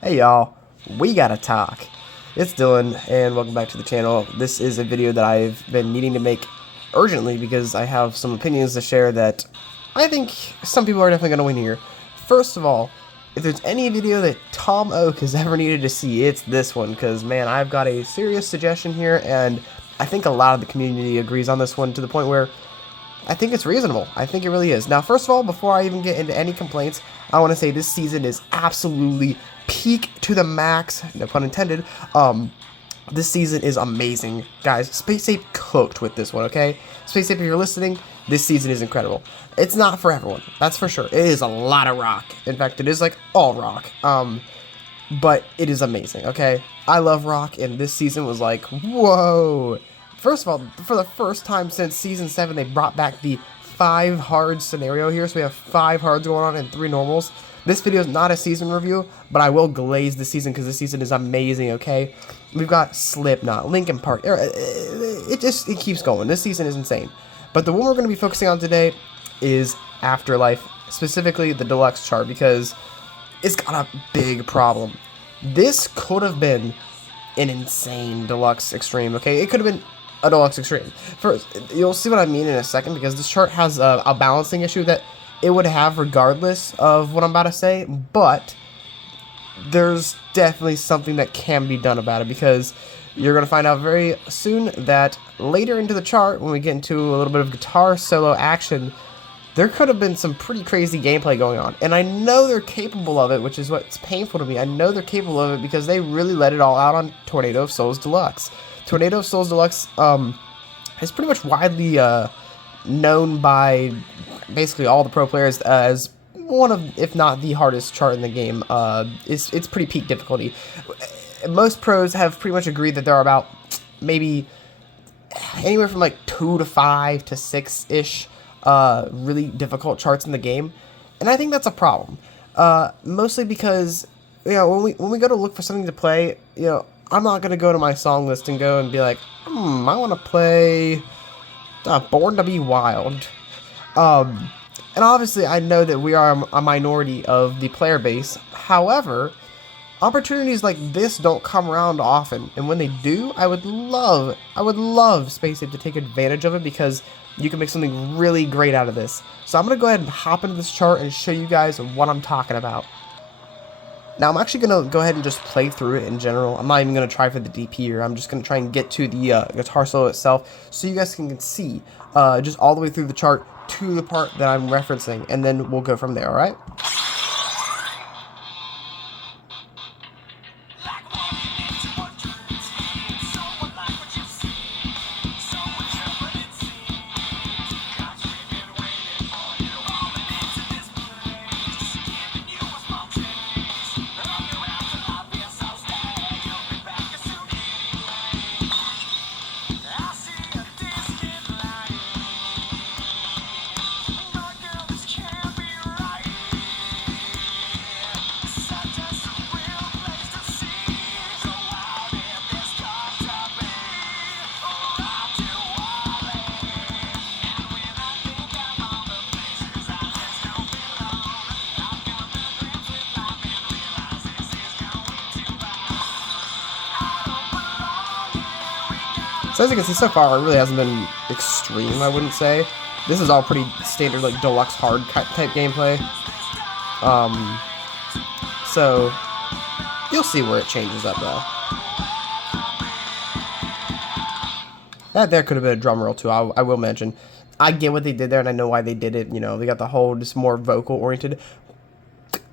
Hey y'all, we gotta talk. It's Dylan, and welcome back to the channel. This is a video that I've been needing to make urgently because I have some opinions to share that I think some people are definitely gonna win here. First of all, if there's any video that Tom Oak has ever needed to see, it's this one, because man, I've got a serious suggestion here, and I think a lot of the community agrees on this one to the point where I think it's reasonable. I think it really is. Now, first of all, before I even get into any complaints, I want to say this season is absolutely peak to the max. No pun intended. This season is amazing, guys. Space Ape cooked with this one. Okay, Space Ape, if you're listening, this season is incredible. It's not for everyone, that's for sure. It is a lot of rock. In fact, it is like all rock. But it is amazing. Okay, I love rock, and this season was like, whoa. First of all, for the first time since Season 7, they brought back the 5 hard scenario here. So we have 5 hards going on and 3 normals. This video is not a season review, but I will glaze the season because this season is amazing, okay? We've got Slipknot, Linkin Park. It keeps going. This season is insane. But the one we're going to be focusing on today is Afterlife, specifically the deluxe chart, because it's got a big problem. This could have been an insane deluxe extreme, okay? It could have been a deluxe extreme. First, you'll see what I mean in a second, because this chart has a balancing issue that it would have regardless of what I'm about to say, but there's definitely something that can be done about it, because you're going to find out very soon that later into the chart, when we get into a little bit of guitar solo action, there could have been some pretty crazy gameplay going on. And I know they're capable of it, which is what's painful to me. I know they're capable of it because they really let it all out on Tornado of Souls Deluxe. Tornado of Souls Deluxe is pretty much widely known by basically all the pro players as one of, if not the hardest chart in the game. It's pretty peak difficulty. Most pros have pretty much agreed that there are about maybe anywhere from like 2 to 5 to 6-ish really difficult charts in the game, and I think that's a problem. Mostly because, you know, when we go to look for something to play, you know, I'm not gonna go to my song list and go and be like, I want to play Born to Be Wild. And obviously, I know that we are a minority of the player base. However, opportunities like this don't come around often, and when they do, I would love Space Ape to take advantage of it, because you can make something really great out of this. So I'm going to go ahead and hop into this chart and show you guys what I'm talking about. Now, I'm actually going to go ahead and just play through it in general. I'm not even going to try for the DP here. I'm just going to try and get to the guitar solo itself so you guys can see just all the way through the chart to the part that I'm referencing, and then we'll go from there, alright? So as you can see so far, it really hasn't been extreme, I wouldn't say. This is all pretty standard, like, deluxe hard type gameplay. So you'll see where it changes up, though. That there could have been a drum roll, too, I will mention. I get what they did there, and I know why they did it. You know, they got the whole just more vocal-oriented.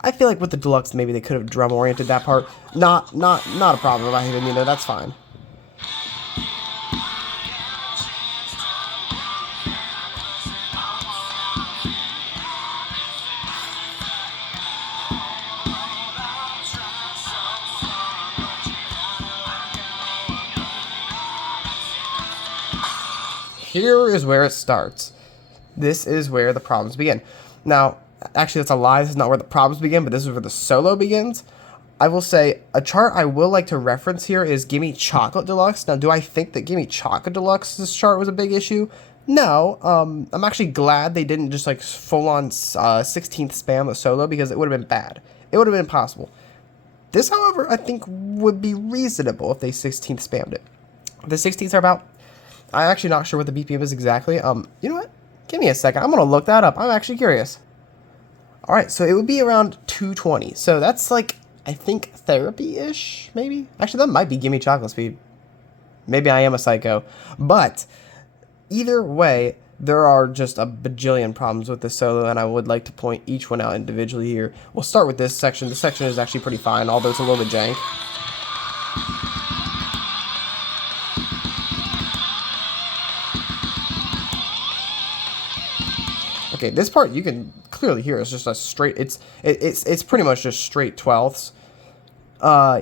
I feel like with the deluxe, maybe they could have drum-oriented that part. Not a problem, I mean, you know, that's fine. Here is where it starts. This is where the problems begin. Now, actually, that's a lie. This is not where the problems begin, but this is where the solo begins. I will say, a chart I will like to reference here is Gimme Chocolate Deluxe. Now, do I think that Gimme Chocolate Deluxe's chart was a big issue? No. I'm actually glad they didn't just, like, full-on 16th spam a solo, because it would have been bad. It would have been impossible. This, however, I think would be reasonable if they 16th spammed it. The 16ths are about, I'm actually not sure what the BPM is exactly. You know what? Give me a second. I'm going to look that up. I'm actually curious. All right, so it would be around 220. So that's like, I think, therapy-ish, maybe? Actually, that might be Gimme Chocolate Speed. Maybe I am a psycho. But either way, there are just a bajillion problems with this solo, and I would like to point each one out individually here. We'll start with this section. This section is actually pretty fine, although it's a little bit jank. Okay, this part you can clearly hear is just a straight. It's pretty much just straight 12ths.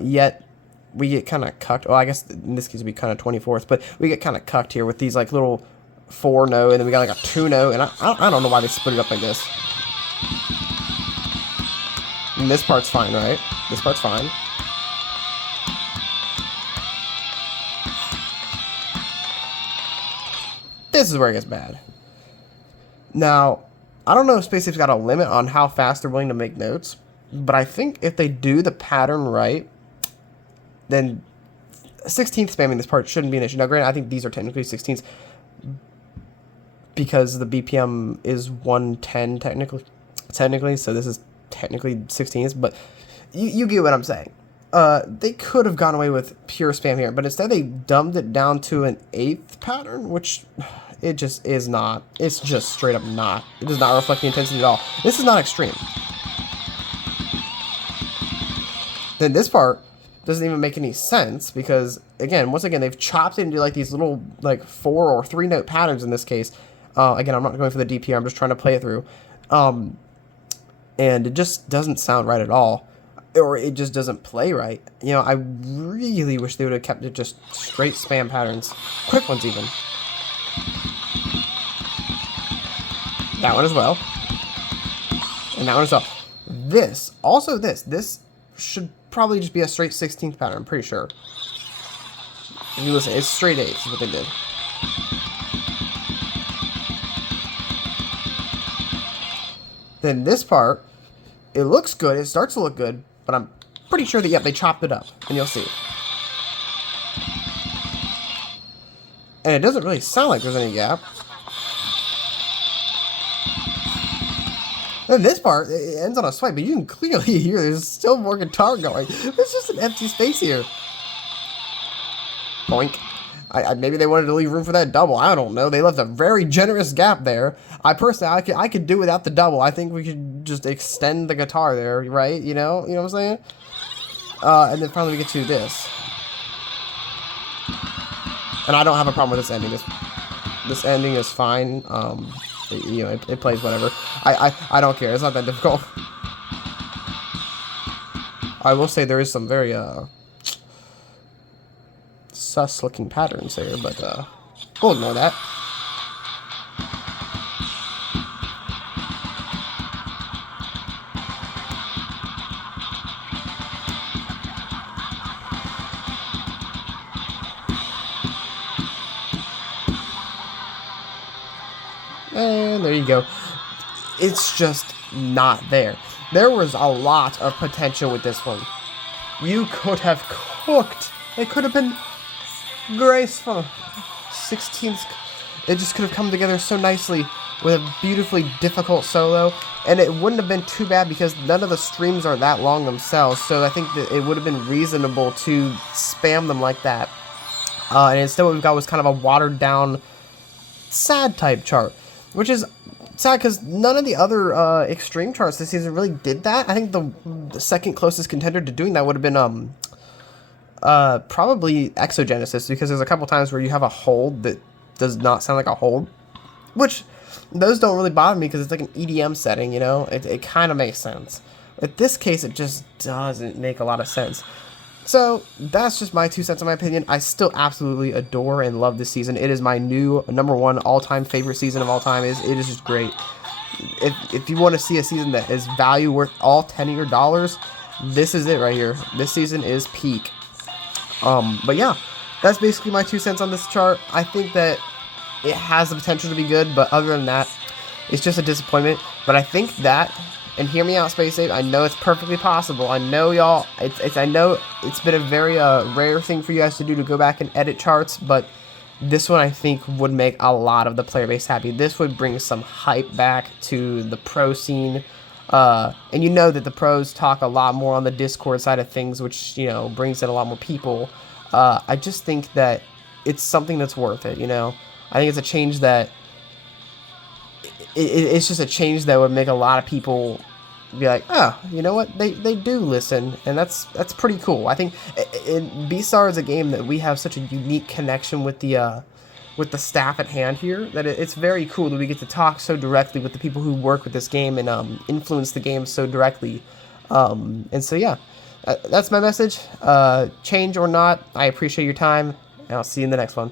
Yet we get kind of cucked. Well, I guess in this case it'd be kind of 24th, but we get kind of cucked here with these like little 4 note, and then we got like a 2 note, and I don't know why they split it up like this. And this part's fine, right? This part's fine. This is where it gets bad. Now, I don't know if Space Apes got a limit on how fast they're willing to make notes, but I think if they do the pattern right, then 16th spamming this part shouldn't be an issue. Now, granted, I think these are technically 16ths because the BPM is 110 technically, so this is technically 16ths, but you get what I'm saying. They could have gone away with pure spam here, but instead they dumbed it down to an 8th pattern, which it just is not. It's just straight up not. It does not reflect the intensity at all. This is not extreme. Then this part doesn't even make any sense because, again, once again, they've chopped it into like these little like 4 or 3 note patterns in this case. Again, I'm not going for the DPR. I'm just trying to play it through. And it just doesn't sound right at all. Or it just doesn't play right. You know, I really wish they would have kept it just straight spam patterns. Quick ones even. That one as well. And that one as well. This should probably just be a straight 16th pattern, I'm pretty sure. If you listen, it's straight 8s is what they did. Then this part, it looks good, it starts to look good, but I'm pretty sure that, yep, they chopped it up, and you'll see. And it doesn't really sound like there's any gap. Then this part, it ends on a swipe, but you can clearly hear there's still more guitar going. There's just an empty space here. Boink. Maybe they wanted to leave room for that double. I don't know. They left a very generous gap there. I personally, I could do without the double. I think we could just extend the guitar there, right? You know what I'm saying? And then finally we get to this. And I don't have a problem with this ending. This ending is fine. You know, it plays whatever. I don't care. It's not that difficult. I will say there is some very sus looking patterns there, but we'll ignore that. And there you go. It's just not there. There was a lot of potential with this one. You could have cooked. It could have been graceful. 16th. It just could have come together so nicely with a beautifully difficult solo. And it wouldn't have been too bad because none of the streams are that long themselves. So I think that it would have been reasonable to spam them like that. And instead what we've got was kind of a watered down sad type chart. Which is sad because none of the other extreme charts this season really did that. I think the second closest contender to doing that would have been probably Exogenesis, because there's a couple times where you have a hold that does not sound like a hold. Which, those don't really bother me because it's like an EDM setting, you know? It kind of makes sense. In this case, it just doesn't make a lot of sense. So, that's just my 2 cents in my opinion. I still absolutely adore and love this season. It is my new #1 all-time favorite season of all time. It is just great. If you want to see a season that is value worth all 10 of your dollars, this is it right here. This season is peak. But yeah, that's basically my 2 cents on this chart. I think that it has the potential to be good, but other than that, it's just a disappointment. But I think that And hear me out, Space Ape. I know it's perfectly possible. I know y'all. I know it's been a very rare thing for you guys to do, to go back and edit charts, but this one I think would make a lot of the player base happy. This would bring some hype back to the pro scene. And you know that the pros talk a lot more on the Discord side of things, which, you know, brings in a lot more people. I just think that it's something that's worth it, you know. I think it's a change that it's just a change that would make a lot of people be like, oh, you know what, they do listen, and that's pretty cool. I think Beastar is a game that we have such a unique connection with the staff at hand here, that it's very cool that we get to talk so directly with the people who work with this game and influence the game so directly. And so yeah, that's my message. Change or not, I appreciate your time, and I'll see you in the next one.